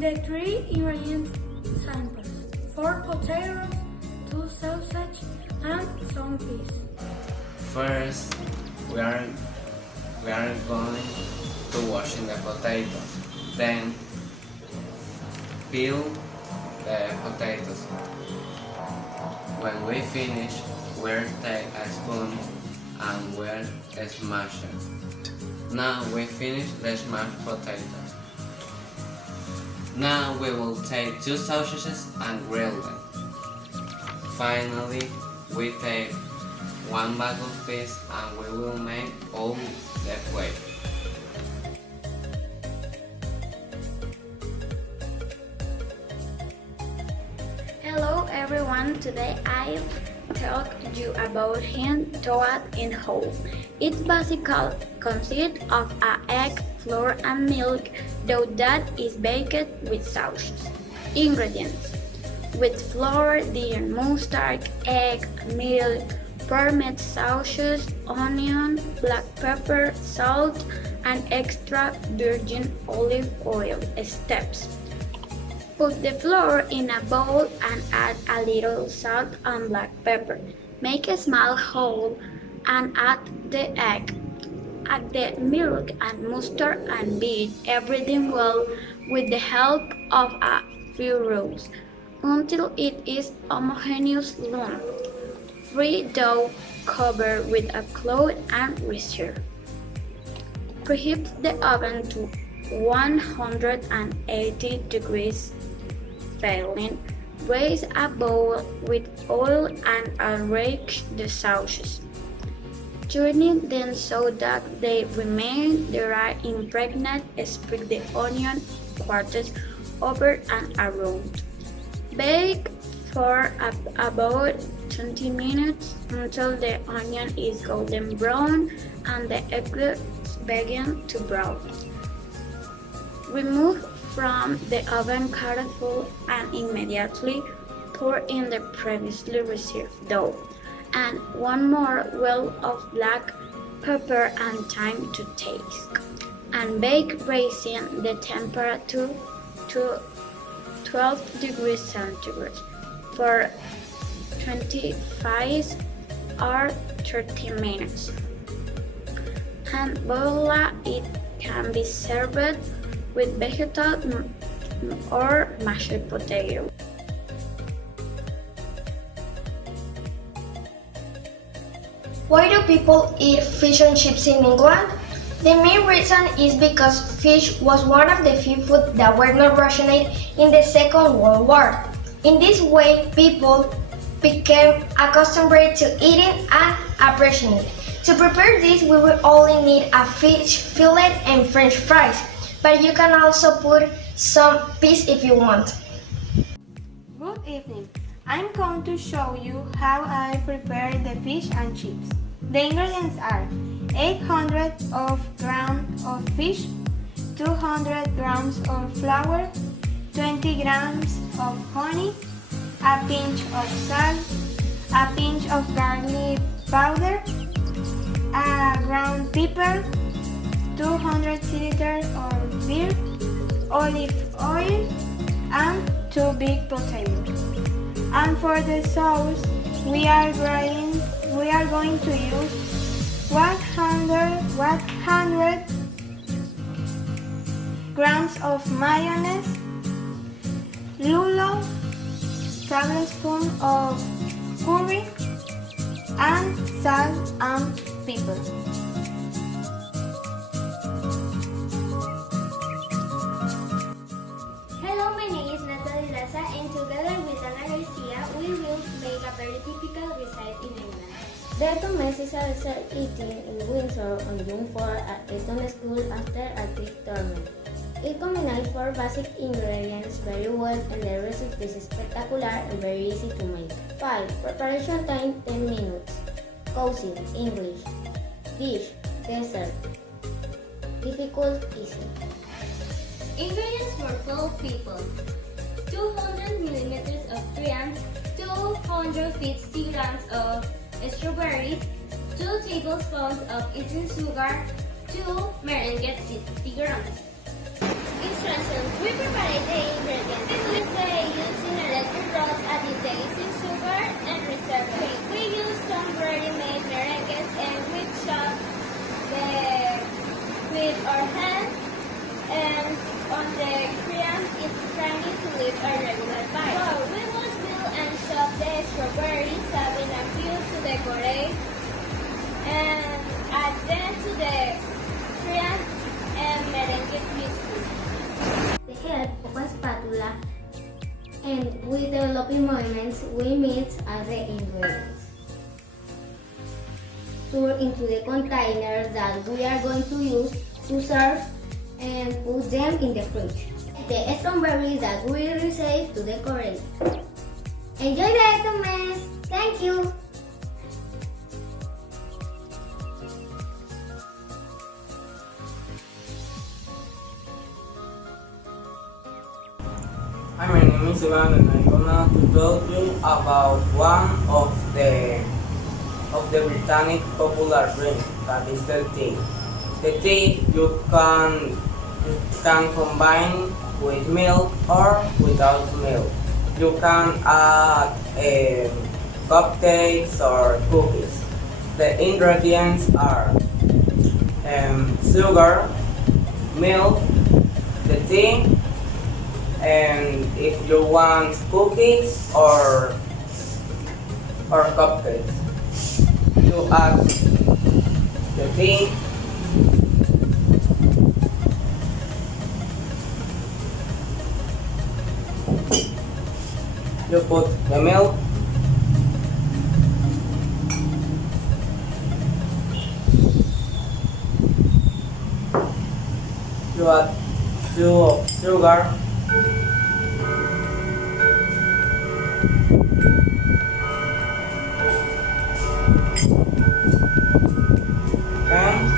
The three ingredients samples: 4 potatoes, 2 sausage, and some peas. First, we are going to wash the potatoes. Then, peel the potatoes. When we finish, we'll take a spoon and we'll smash it. Now we finish the smashed potatoes. Now we will take 2 sausages and grill them. Finally, we take 1 bag of peas and we will make all the plate. Hello everyone, today I'll talk to you about hand toad in whole. It basically consists of an egg, flour and milk, dough that is baked with sauces. Ingredients: with flour, deer mustard, egg, milk, parmesan sauces, onion, black pepper, salt, and extra virgin olive oil. Steps: put the flour in a bowl and add a little salt and black pepper. Make a small hole and add the egg. Add the milk and mustard and beat everything well with the help of a few rolls until it is homogeneous lump. Free dough, cover with a cloth and reserve. Preheat the oven to 180 degrees. Failing, raise a bowl with oil and arrange the sauces. Turning them so that they remain dry impregnated. Spread the onion quarters over and around. Bake for about 20 minutes until the onion is golden brown and the eggs begin to brown. Remove from the oven carefully and immediately pour in the previously reserved dough and 1 more well of black pepper and thyme to taste, and bake raising the temperature to 12 degrees centigrade for 25 or 30 minutes. And voila, it can be served with vegetable or mashed potato. Why do people eat fish and chips in England? The main reason is because fish was one of the few foods that were not rationed in the Second World War. In this way, people became accustomed to eating and appreciating it. To prepare this, we will only need a fish fillet and French fries, but you can also put some peas if you want. Good evening. I'm going to show you how I prepare the fish and chips. The ingredients are 800 grams of fish, 200 grams of flour, 20 grams of honey, a pinch of salt, a pinch of garlic powder, a ground pepper, 200 milliliters of beer, olive oil, and 2 big potatoes. And for the sauce, we are going to use 100 grams of mayonnaise, lulo, tablespoon of curry, and salt and pepper. Hello, my name is Natalie Laza, and together with Ana Garcia, we will make a very typical recipe in England. The domestics are eating in Windsor on June 4 at Eton School after a thick tournament. It combines 4 basic ingredients very well, and the recipe is spectacular and very easy to make. 5. Preparation time 10 minutes. Cuisine English. Dish dessert. Difficult easy. Ingredients for 12 people: 200 milliliters of grams, 250 grams of strawberries, 2 tablespoons of eaten sugar, 2 merengue 60 grams. It's instructions, we prepare the ingredients. We play using electric rolls, adhesive, sugar, and reserve. We use some ready-made merengues and we chop with our hands, and on the cream it's trying to leave a regular bite. So we will peel and chop the strawberries, adding a few to decorate, and add them to the cream and merengue biscuit. The help of a spatula and with developing movements, we mix all the ingredients. Pour into the containers that we are going to use to serve and put them in the fridge. The strawberries that we receive to decorate. Enjoy the items! Thank you! Hi, my name is Ivan and I'm gonna to tell you about one of the Britannic popular drink, that is the tea. The tea you can combine with milk or without milk. You can add cupcakes or cookies. The ingredients are sugar, milk, the tea, and if you want cookies or cupcakes, you add the tea, you put the milk, you add few of sugar, and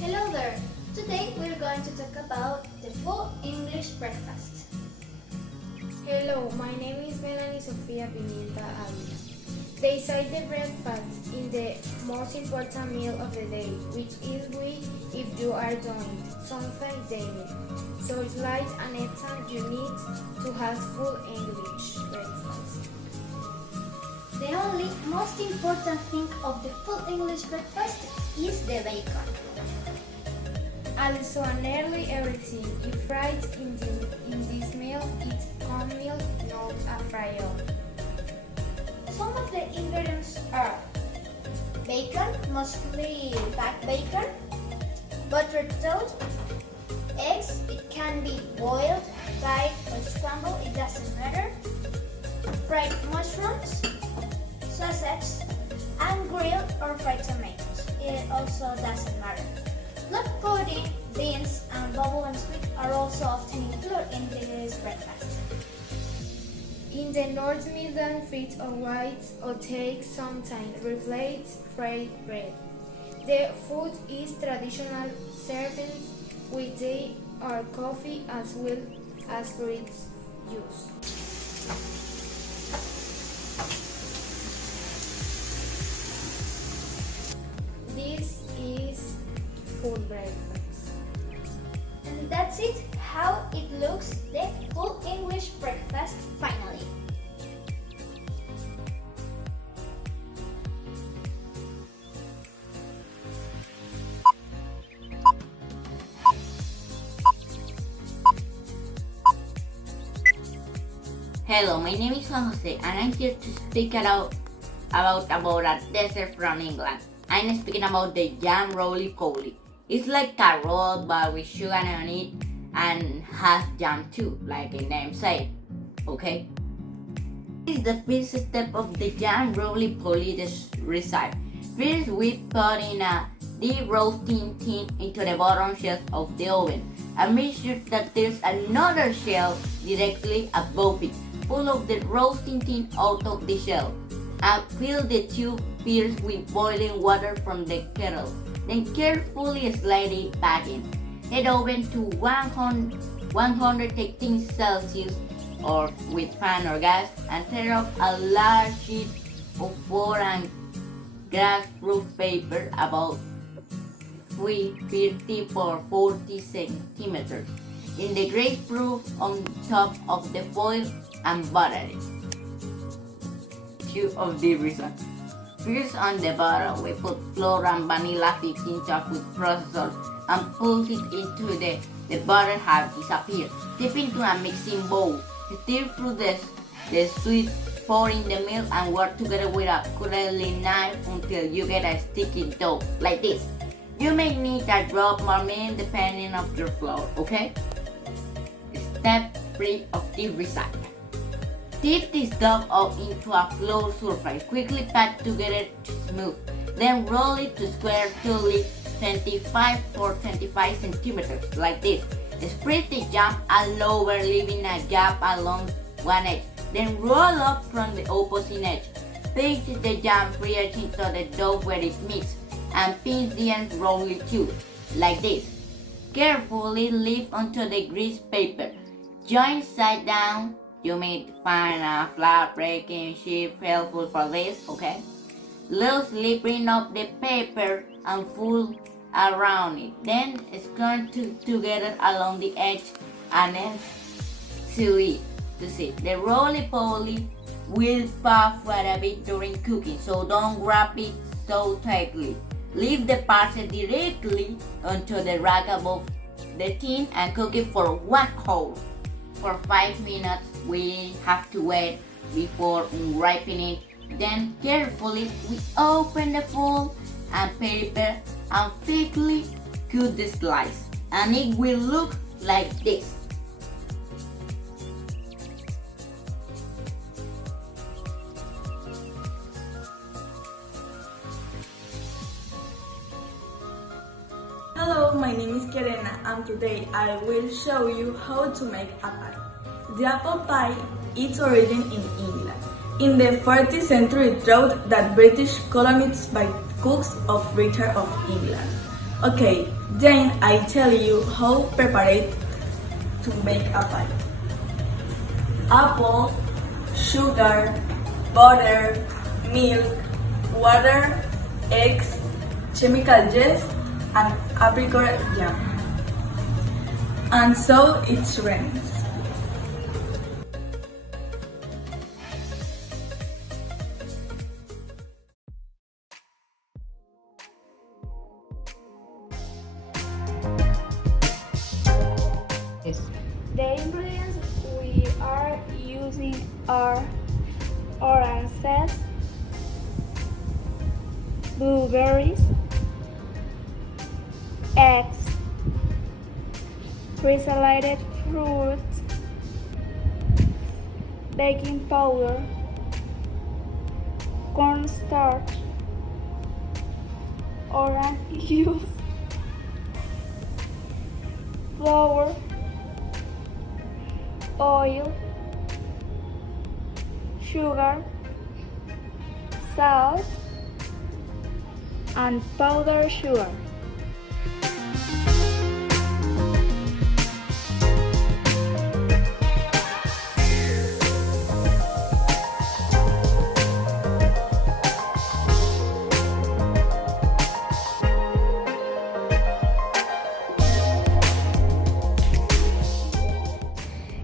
Hello there! Today we're going to talk about the full English breakfast. Hello, my name is Melanie Sofia Pimienta Arias. They say the breakfast in the most important meal of the day, which is if you are doing something daily. So it's like an item you need to have full English breakfast. The only most important thing of the full English breakfast is the bacon. Also, nearly everything you fried in this meal is cornmeal, not a fried oil. Some of the ingredients are bacon, mostly packed bacon, buttered toast, eggs, it can be boiled, fried or scrambled, it doesn't matter, fried mushrooms, sausage, and grilled or fried tomatoes, it also doesn't matter. Blood pudding, beans, and bubble and sweet are also often included in this breakfast. In the North Midland, fit or white or take sometimes replace fried bread. The food is traditional servings with tea or coffee as well as fruit juice. This is full breakfast. And that's it, how it looks, the full English breakfast finally. Hello, my name is Juan Jose and I'm here to speak about a dessert from England. I'm speaking about the jam roly-poly. It's like a roll but with sugar on it and has jam too, like the name says. Okay? This is the first step of the jam roly-poly recipe. First, we put in a deep roasting tin into the bottom shelf of the oven and make sure that there's another shelf directly above it. Pull off the roasting tin out of the shell. and fill the two first with boiling water from the kettle. Then carefully slide it back in. Heat oven to 118 Celsius or with fan or gas, and tear off a large sheet of foreign grass-proof paper about 350 or 40 centimeters in the greaseproof on top of the foil and butter it. Two of the reason. First, on the bottom, we put flour and vanilla fix into a food processor and pulse it into the butter has disappeared. Dip into a mixing bowl. Stir through the sweet, pour in the milk and work together with a curling knife until you get a sticky dough, like this. You may need a drop more milk depending on your flour, okay? Step 3 of the recipe. Dip this dough up into a flour surface. Quickly pat together to smooth. Then roll it to square to 25 or 25 centimeters, like this. Spread the jam all over, leaving a gap along one edge. Then roll up from the opposite edge. Pinch the jam free edge into the dough where it mixed, and pinch the end roll it too, like this. Carefully lift onto the grease paper. Join side down. You may find a flat breaking sheet helpful for this, okay? Loosely bring up the paper and fold around it. Then scrunch together along the edge and then sew it. To see, the roly-poly will puff quite a bit during cooking, so don't wrap it so tightly. Leave the parcel directly onto the rack above the tin and cook it for 1 hour. For 5 minutes, we have to wait before unwrapping it. Then carefully we open the foil and paper and thickly cut the slice, and it will look like this. Hello, my name is Kerena and today I will show you how to make a pie. The apple pie its origin in England. In the 14th century it wrote that British colonists by cooks of Ritter of England. Okay, then I tell you how prepare to make a pie. Apple, sugar, butter, milk, water, eggs, chemical yeast, and apricot jam. And so it's ready. The ingredients we are using are oranges, blueberries, eggs, pre-salted fruits, baking powder, cornstarch, orange juice, flour, oil, sugar, salt, and powdered sugar.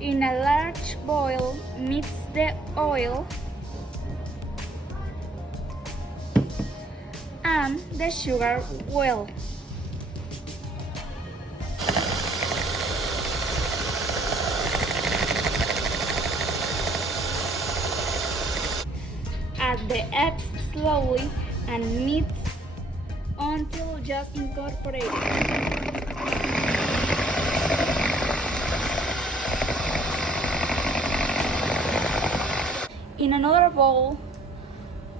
In a large bowl, mix the oil and the sugar well. Add the eggs slowly and mix until just incorporated. In another bowl,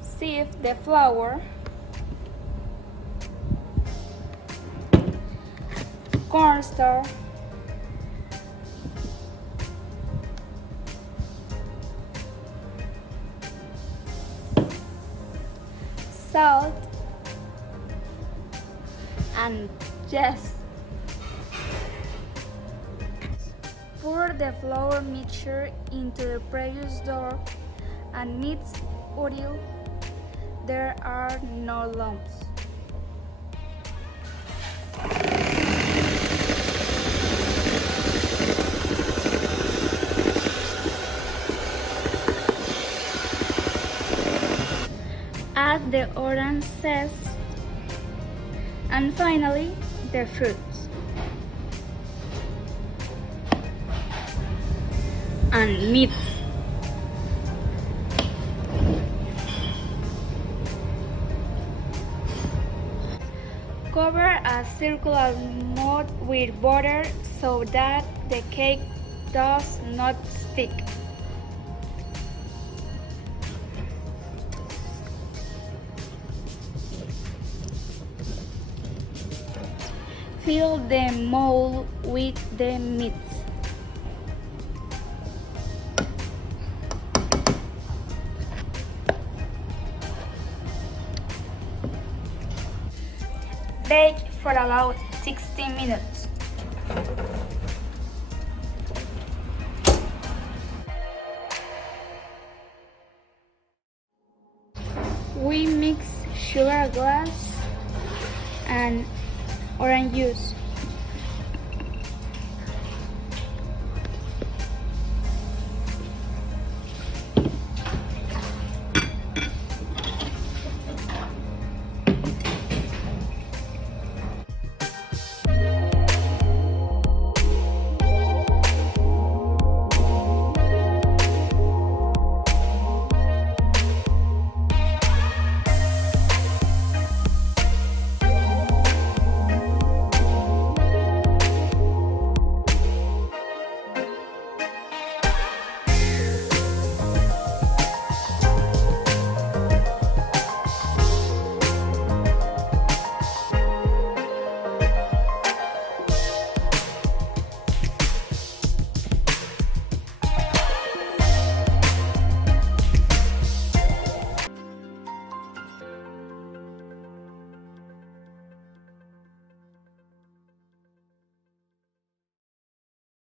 sieve the flour, cornstarch, salt, and yes, pour the flour mixture into the previous dough and mix until there are no lumps. Add the orange zest and finally the fruits. And mix. Cover a circular mold with butter so that the cake does not stick. Fill the mold with the meat. Bake for about 60 minutes. We mix sugar glass and orange juice.